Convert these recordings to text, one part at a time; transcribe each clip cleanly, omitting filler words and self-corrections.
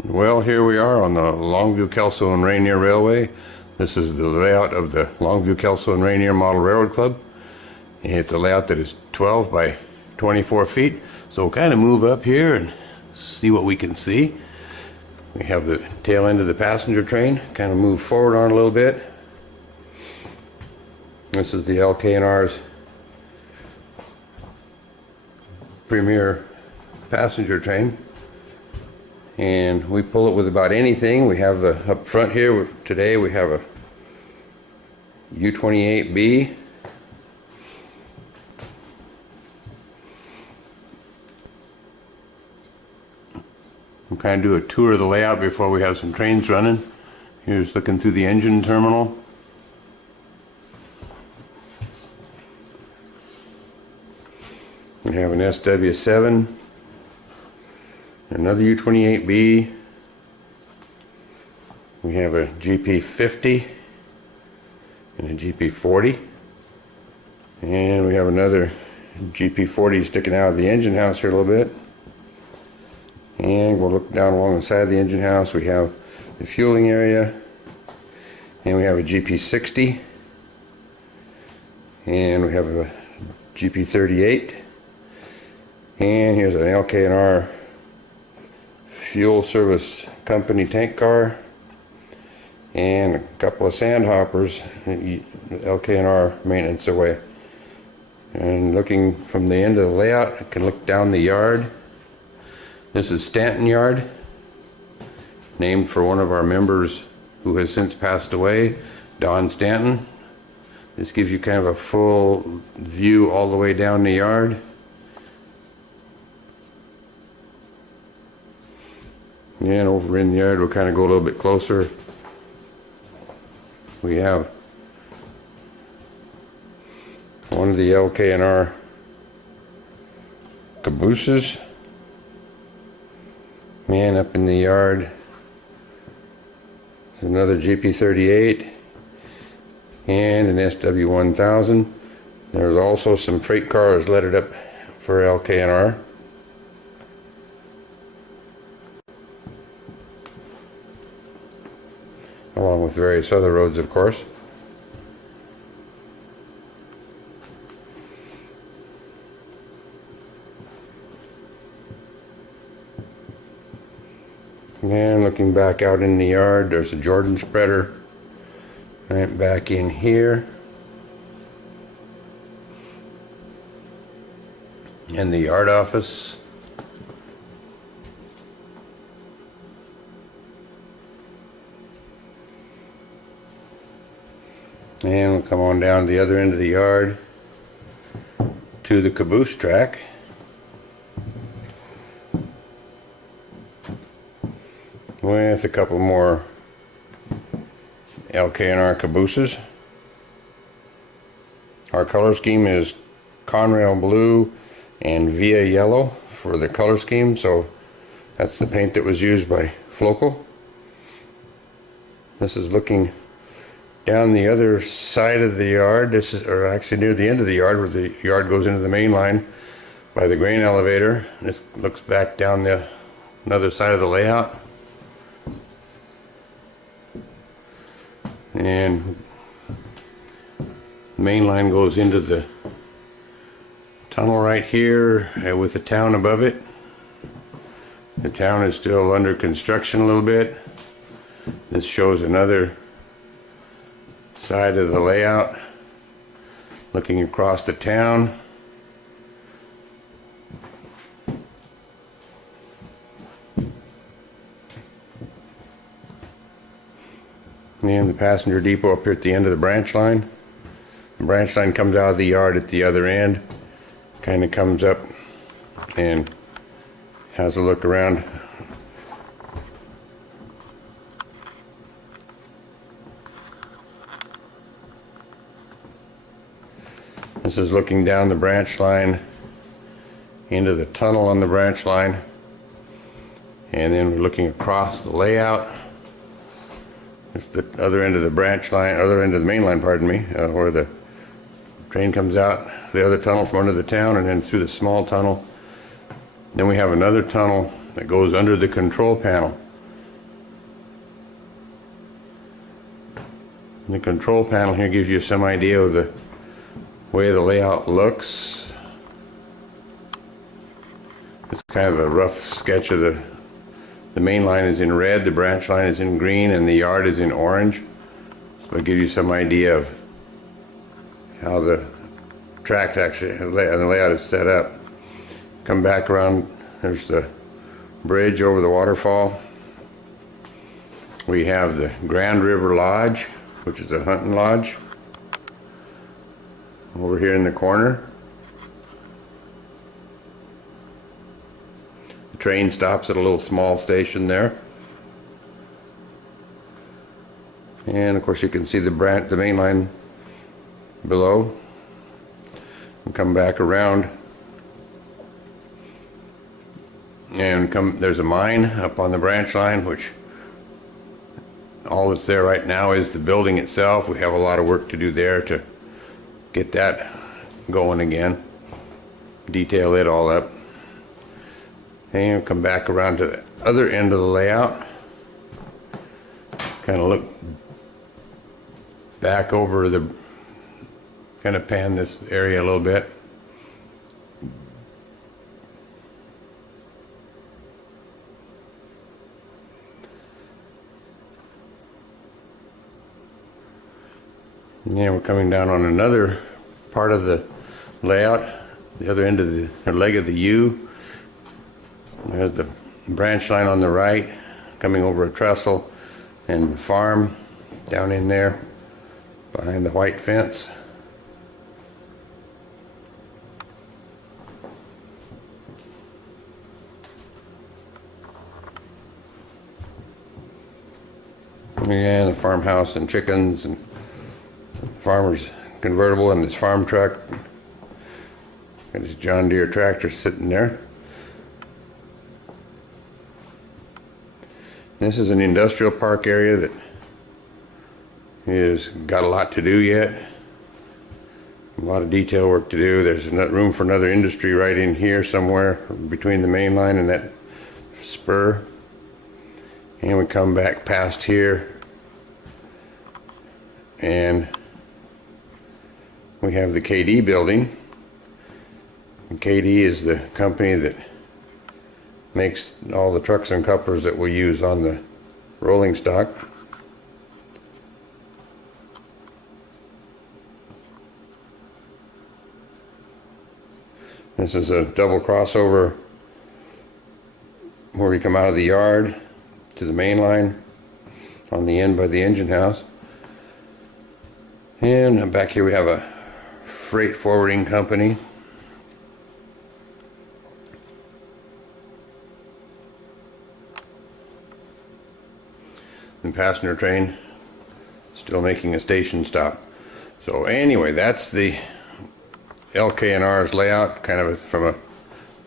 Well, here we are on the Longview, Kelso and Rainier Railway. This is the layout of the Longview, Kelso and Rainier Model Railroad Club. It's a layout that is 12 by 24 feet. So we'll kind of move up here and see what we can see. We have the tail end of the passenger train. Kind of move forward on a little bit. This is the LK&R's premier passenger train. And we pull it with about anything. We have the up front here today we have a U28B. We'll kind of do a tour of the layout before we have some trains running. Here's looking through the engine terminal. We have an SW7. Another U28B. We have a GP50 and a GP40, and we have another GP40 sticking out of the engine house here a little bit. And we'll look down along the side of the engine house. We have the fueling area, and we have a GP60, and we have a GP38, and here's an LK&R fuel service company tank car, and a couple of sand hoppers, LK&R maintenance away. And looking from the end of the layout, I can look down the yard. This is Stanton Yard, named for one of our members who has since passed away, Don Stanton. This gives you kind of a full view all the way down the yard. And over in the yard, we'll kind of go a little bit closer. We have one of the LK&R cabooses. Man, up in the yard is another GP38 and an SW1000. There's also some freight cars lettered up for LK&R. Along with various other roads, of course. And looking back out in the yard, there's a Jordan spreader right back in here. And the yard office. And we'll come on down to the other end of the yard to the caboose track. With a couple more LK&R cabooses. Our color scheme is Conrail blue and Via yellow for the color scheme, so that's the paint that was used by Flocal. This is looking down the other side of the yard. This is, or actually near the end of the yard, where the yard goes into the main line by the grain elevator. This looks back down the another side of the layout. And the main line goes into the tunnel right here with the town above it. The town is still under construction a little bit. This shows another side of the layout looking across the town. And the passenger depot up here at the end of the branch line. The branch line comes out of the yard at the other end, kind of comes up and has a look around. This is looking down the branch line into the tunnel on the branch line, and then we're looking across the layout. It's the other end of the branch line, other end of the main line, pardon me, where the train comes out, the other tunnel from under the town, and then through the small tunnel. Then we have another tunnel that goes under the control panel. The control panel here gives you some idea of the way the layout looks. It's kind of a rough sketch of the main line is in red, the branch line is in green, and the yard is in orange. So it'll give you some idea of how the tracks actually and the layout is set up. Come back around, there's the bridge over the waterfall. We have the Grand River Lodge, which is a hunting lodge, over here in the corner. The train stops at a little small station there. And of course you can see the main line below. And come back around. And there's a mine up on the branch line, which all that's there right now is the building itself. We have a lot of work to do there to get that going again, detail it all up, and come back around to the other end of the layout, kind of look back over kind of pan this area a little bit. Yeah, we're coming down on another part of the layout, the other end of the leg of the U. There's the branch line on the right, coming over a trestle, and the farm down in there behind the white fence. Yeah, the farmhouse and chickens and farmer's convertible and his farm truck. Got his John Deere tractor sitting there. This is an industrial park area that has got a lot to do yet. A lot of detail work to do. There's room for another industry right in here somewhere between the main line and that spur. And we come back past here and we have the KD building. And KD is the company that makes all the trucks and couplers that we use on the rolling stock. This is a double crossover where we come out of the yard to the main line on the end by the engine house. And back here we have a freight forwarding company. And passenger train still making a station stop. So anyway, that's the LK&R's layout, kind of from a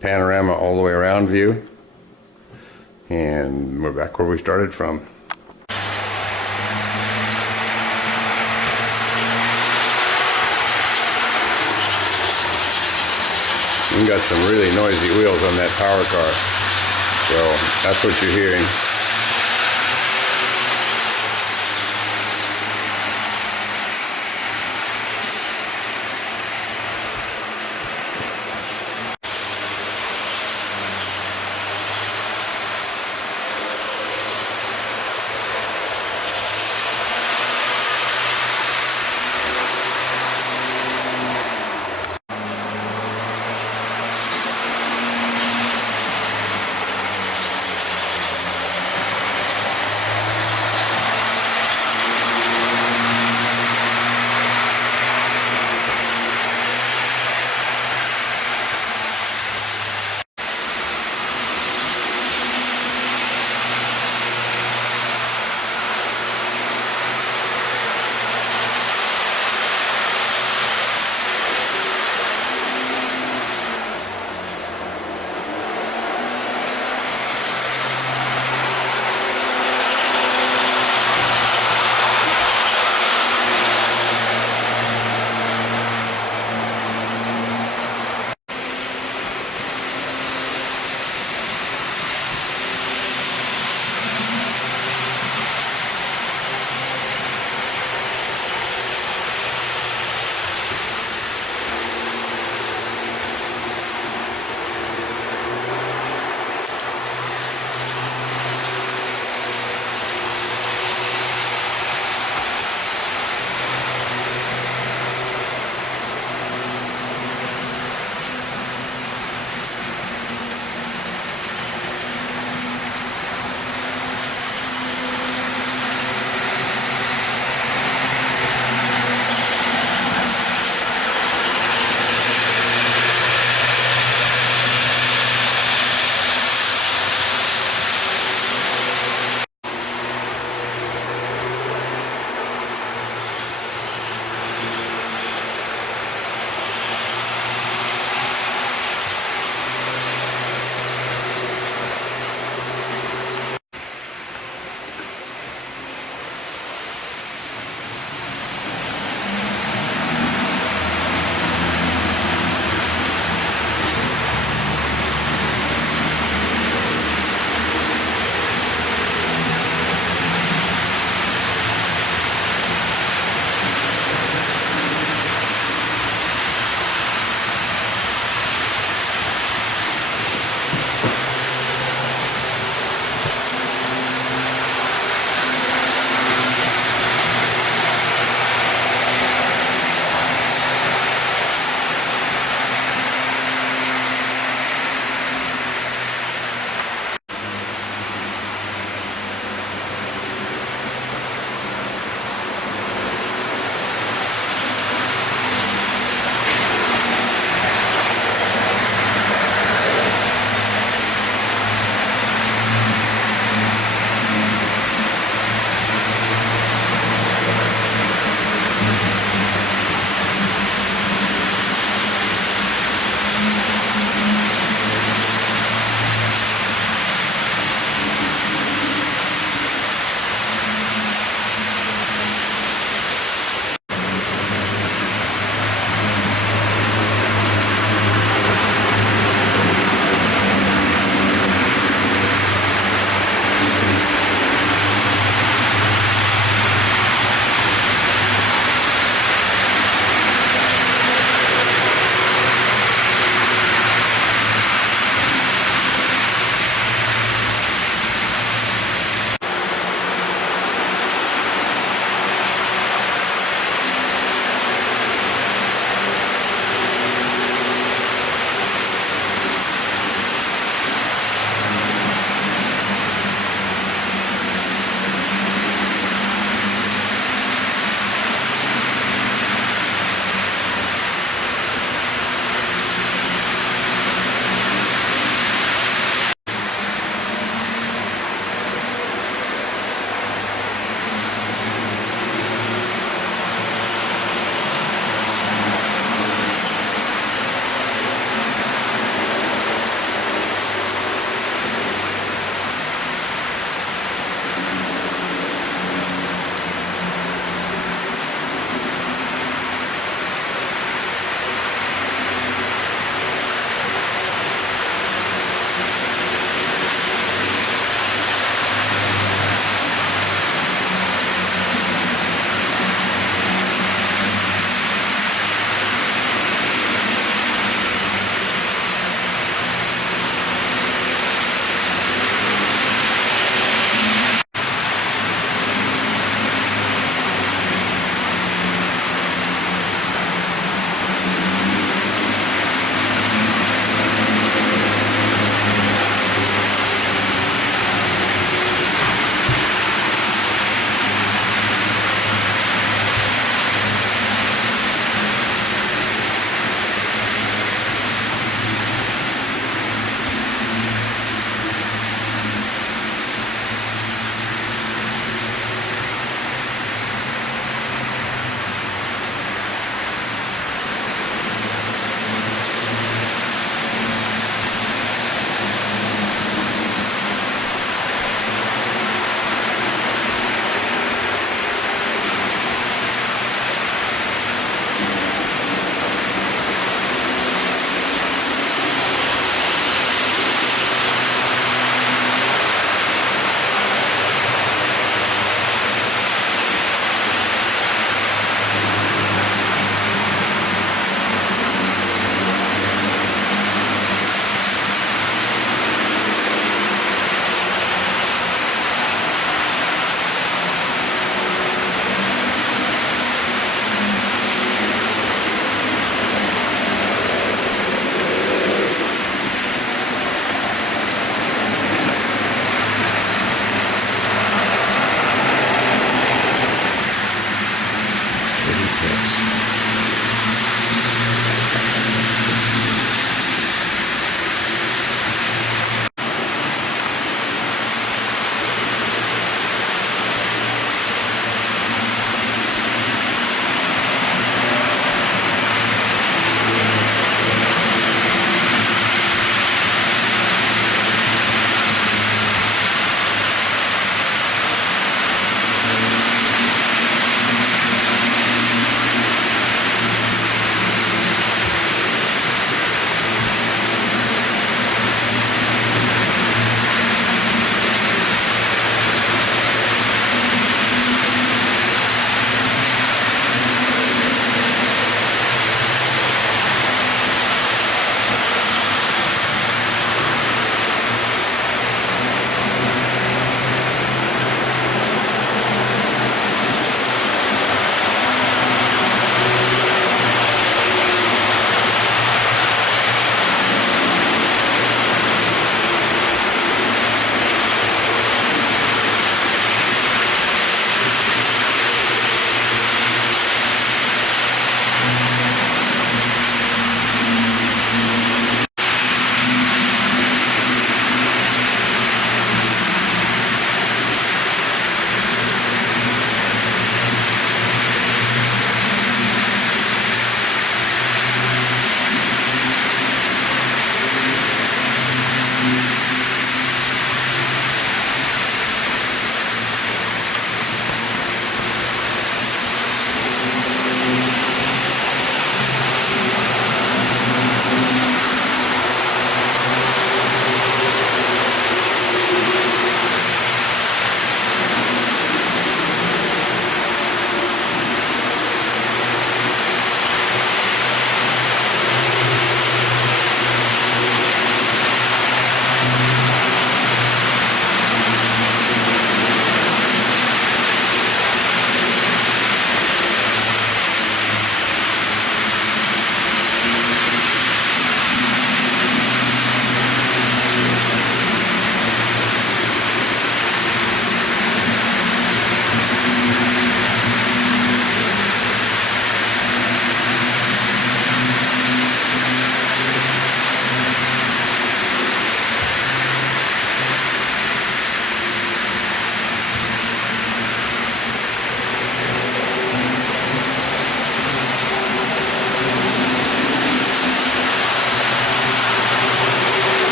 panorama all the way around view. And we're back where we started from. We got some really noisy wheels on that power car, so that's what you're hearing.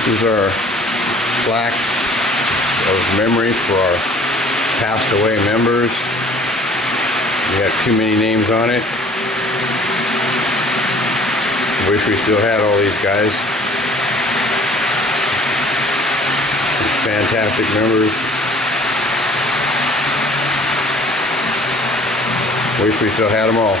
This is our plaque of memory for our passed away members. We got too many names on it. Wish we still had all these guys. Fantastic members. Wish we still had them all.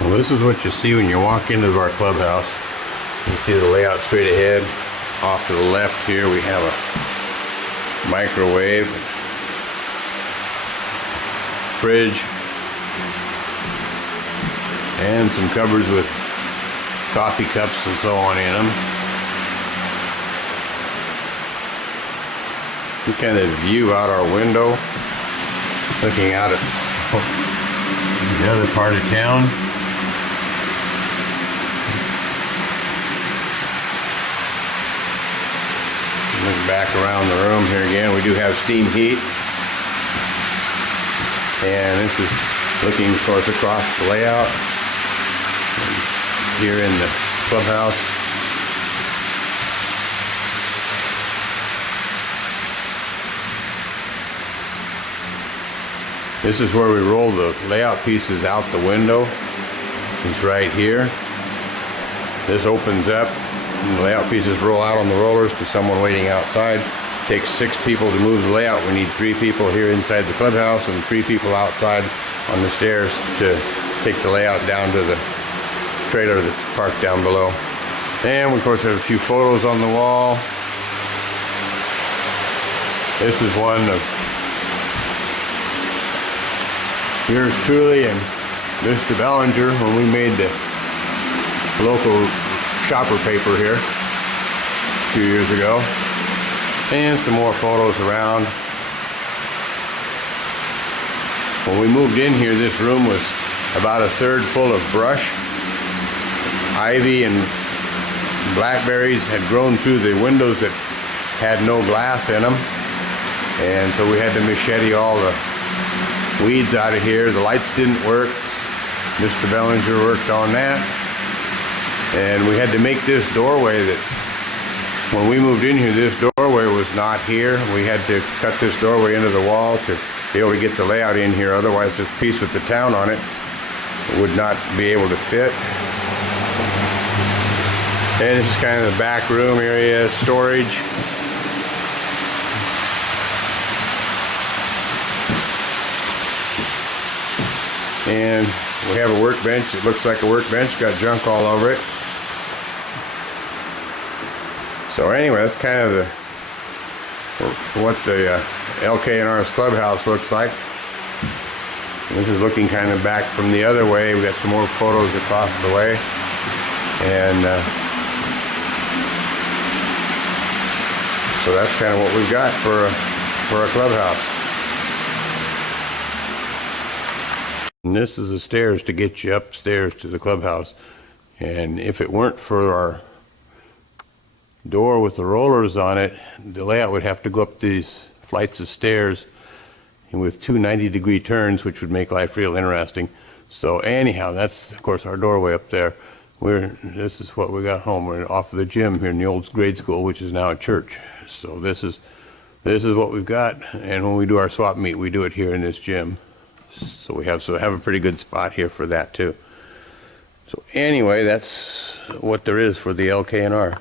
Well, this is what you see when you walk into our clubhouse. You see the layout straight ahead. Off to the left here we have a microwave, fridge, and some cupboards with coffee cups and so on in them. We kind of view out our window, looking out at the other part of town. Look back around the room here again. We do have steam heat. And this is looking, of course, across the layout. It's here in the clubhouse. This is where we roll the layout pieces out the window. It's right here. This opens up. And the layout pieces roll out on the rollers to someone waiting outside. It takes 6 people to move the layout. We need 3 people here inside the clubhouse and 3 people outside on the stairs to take the layout down to the trailer that's parked down below. And we, of course, have a few photos on the wall. This is one of yours truly and Mr. Bellinger when we made the local shopper paper here a few years ago. And some more photos around. When we moved in here, this room was about a third full of brush. Ivy and blackberries had grown through the windows that had no glass in them. And so we had to machete all the weeds out of here. The lights didn't work. Mr. Bellinger worked on that. And we had to make this doorway that's, when we moved in here, this doorway was not here. We had to cut this doorway into the wall to be able to get the layout in here. Otherwise, this piece with the town on it would not be able to fit. And this is kind of the back room area, storage. And we have a workbench. It looks like a workbench, got junk all over it. So anyway, that's kind of what the LK&R's clubhouse looks like. This is looking kind of back from the other way. We got some more photos across the way. And so that's kind of what we've got for a clubhouse. And this is the stairs to get you upstairs to the clubhouse. And if it weren't for our door with the rollers on it, the layout would have to go up these flights of stairs and with two 90-degree turns, which would make life real interesting. So anyhow, that's of course our doorway up there. This is what we got home. We're off of the gym here in the old grade school, which is now a church. So this is what we've got. And when we do our swap meet, we do it here in this gym. So we have a pretty good spot here for that too. So anyway, that's what there is for the LK&R.